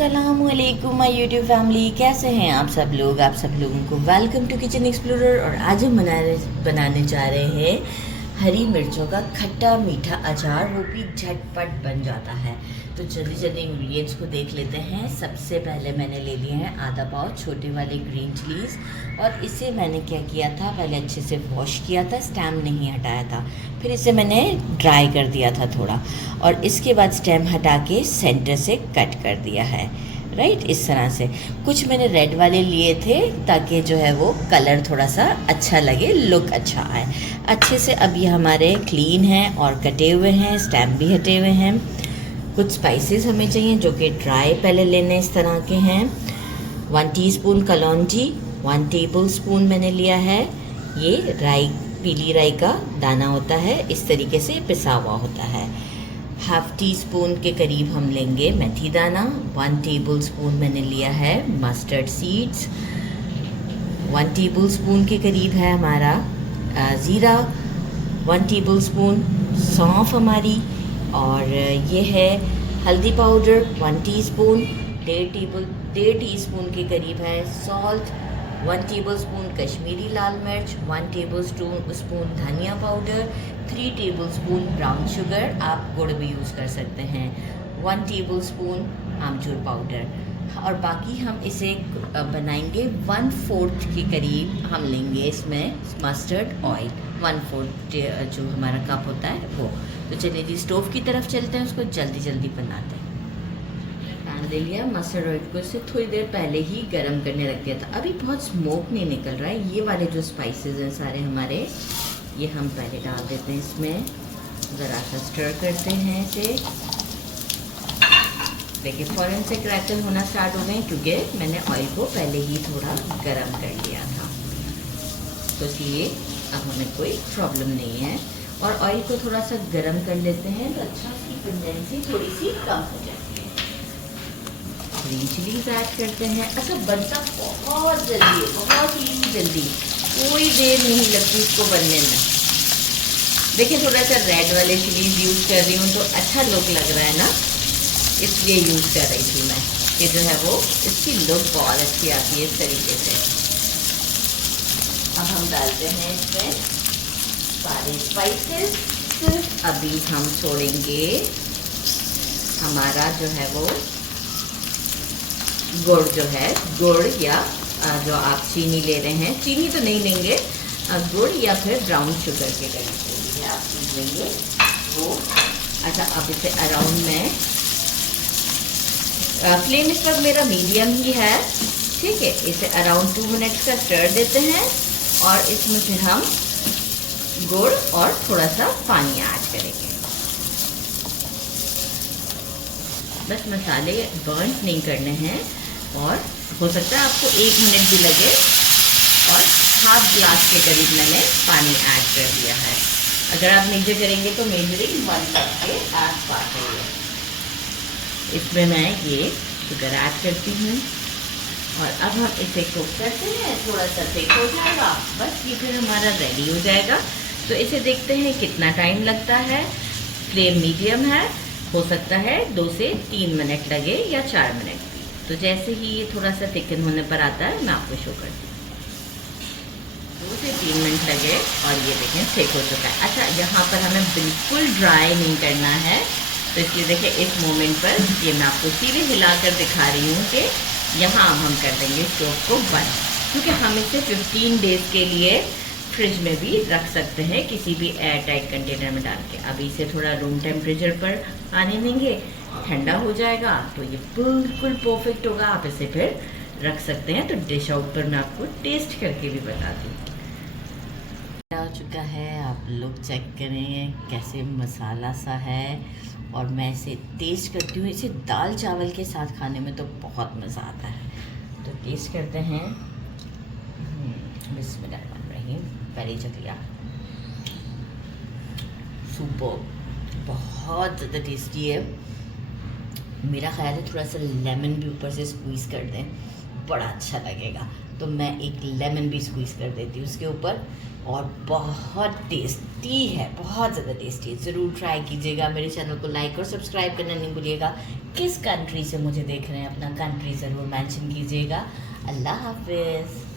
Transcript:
अस्सलामुअलैकुम my YouTube family, कैसे हैं आप सब लोग। आप सब लोगों को वेलकम टू किचन एक्सप्लोरर। और आज हम बनाने जा रहे हैं हरी मिर्चों का खट्टा मीठा अचार, वो भी झटपट बन जाता है। तो जल्दी जल्दी इंग्रेडिएंट्स को देख लेते हैं। सबसे पहले मैंने ले लिए हैं आधा पाव छोटे वाले ग्रीन चिलीज़, और इसे मैंने क्या किया था, पहले अच्छे से वॉश किया था, स्टेम नहीं हटाया था, फिर इसे मैंने ड्राई कर दिया था थोड़ा, और इसके बाद स्टेम हटा के सेंटर से कट कर दिया है। राइट, इस तरह से। कुछ मैंने रेड वाले लिए थे ताकि जो है वो कलर थोड़ा सा अच्छा लगे, लुक अच्छा आए। अच्छे से अब ये हमारे क्लीन हैं और कटे हुए हैं, स्टेम भी हटे हुए हैं। कुछ स्पाइसेस हमें चाहिए जो कि ड्राई पहले लेने इस तरह के हैं। 1 टीस्पून कलौंजी, 1 टेबलस्पून मैंने लिया है ये राई, पीली राई का दाना होता है, इस तरीके से पिसा हुआ होता है। हाफ टी स्पून के करीब हम लेंगे मेथी दाना। 1 टेबलस्पून मैंने लिया है मस्टर्ड सीड्स। 1 टेबलस्पून के करीब है हमारा ज़ीरा। 1 टेबलस्पून सौंफ हमारी, और ये है हल्दी पाउडर 1 टीस्पून। 1.5 टीस्पून के करीब है सॉल्ट। 1 टेबलस्पून कश्मीरी लाल मिर्च, 1 टेबलस्पून धनिया पाउडर, 3 टेबलस्पून ब्राउन शुगर, आप गुड़ भी यूज़ कर सकते हैं, 1 टेबलस्पून आमचूर पाउडर। और बाकी हम इसे बनाएंगे 1/4 के करीब हम लेंगे इसमें मस्टर्ड ऑयल, 1/4 जो हमारा कप होता है वो। तो चलिए जी स्टोव की तरफ चलते हैं, उसको जल्दी जल्दी बनाते हैं। पैन ले लिया, मस्टर्ड ऑयल को इससे थोड़ी देर पहले ही गरम करने रख दिया था। अभी बहुत स्मोक नहीं निकल रहा है। ये वाले जो स्पाइसेस हैं सारे हमारे, ये हम पहले डाल देते हैं इसमें, ज़रा सा स्टर करते हैं इसे। देखिए फ़ौरन से क्रैकल होना स्टार्ट हो गए, क्योंकि मैंने ऑयल को पहले ही थोड़ा गरम कर लिया था, तो इसलिए अब हमें कोई प्रॉब्लम नहीं है। और ऑयल को थोड़ा सा गरम कर लेते हैं तो अच्छा उसकी कंडेंसी थोड़ी सी कम हो जाती है। ग्रीन चिलीज ऐड करते हैं। अच्छा, बनता बहुत जल्दी है, बहुत ही जल्दी, कोई देर नहीं लगती इसको बनने में। देखिए थोड़ा सा रेड वाले चिलीज यूज़ कर रही हूँ तो अच्छा लुक लग रहा है ना, इसलिए यूज़ कर रही थी मैं, कि जो है वो इसकी लुक बहुत अच्छी आती है इस तरीके से। अब हम डालते हैं इसमें सारे स्पाइसेस। अभी हम छोड़ेंगे हमारा जो है वो गुड़, जो है गुड़ या जो आप चीनी ले रहे हैं, चीनी तो नहीं लेंगे, गुड़ या फिर ब्राउन शुगर के करीब आप चीज लेंगे वो। अच्छा, अब इसे अराउंड में फ्लेम इस वक्त मेरा मीडियम ही है, ठीक है। इसे अराउंड 2 मिनट्स का स्टर देते हैं, और इसमें फिर हम गुड़ और थोड़ा सा पानी ऐड करेंगे। बस मसाले बर्न नहीं करने हैं, और हो सकता है आपको 1 मिनट भी लगे। और हाफ ग्लास के करीब मैंने पानी ऐड कर दिया है। अगर आप मेजर करेंगे तो मेजरिंग 1 कप के आसपास है। इसमें मैं ये शुगर ऐड करती हूँ, और अब हम इसे कुक करते हैं। थोड़ा सा थिक हो जाएगा, बस ये फिर हमारा रेडी हो जाएगा। तो इसे देखते हैं कितना टाइम लगता है। फ्लेम मीडियम है, हो सकता है 2 से 3 मिनट लगे या 4 मिनट भी। तो जैसे ही ये थोड़ा सा थिकन होने पर आता है मैं आपको शो करती हूँ। 2 से 3 मिनट लगे और ये देखें थिक हो चुका है। अच्छा, यहाँ पर हमें बिल्कुल ड्राई नहीं करना है, तो इसलिए देखिए इस मोमेंट पर ये मैं आपको सीधे हिलाकर दिखा रही हूँ कि यहाँ हम कर देंगे स्टोव को बंद, क्योंकि हम इसे 15 डेज़ के लिए फ्रिज में भी रख सकते हैं, किसी भी एयर टाइट कंटेनर में डाल के। अभी इसे थोड़ा रूम टेम्परेचर पर आने देंगे, ठंडा हो जाएगा तो ये बिल्कुल परफेक्ट होगा। आप इसे फिर रख सकते हैं। तो डिश आउट पर मैं आपको टेस्ट करके भी बताती हूँ। हो चुका है, आप लोग चेक करें कैसे मसाला सा है, और मैं इसे टेस्ट करती हूँ। इसे दाल चावल के साथ खाने में तो बहुत मज़ा आता है। तो टेस्ट करते हैं। बिस्मिल्लाहिर्रहमानिर्रहीम। पहली चखलिया, सुपर, बहुत ज़्यादा टेस्टी है। मेरा ख्याल है थोड़ा सा लेमन भी ऊपर से स्क्वीज़ कर दें, बड़ा अच्छा लगेगा। तो मैं एक लेमन भी स्क्वीज़ कर देती हूँ उसके ऊपर। और बहुत टेस्टी है, बहुत ज़्यादा टेस्टी है। ज़रूर ट्राई कीजिएगा। मेरे चैनल को लाइक और सब्सक्राइब करना नहीं भूलिएगा। किस कंट्री से मुझे देख रहे हैं अपना कंट्री ज़रूर मेंशन कीजिएगा। अल्लाह हाफिज़।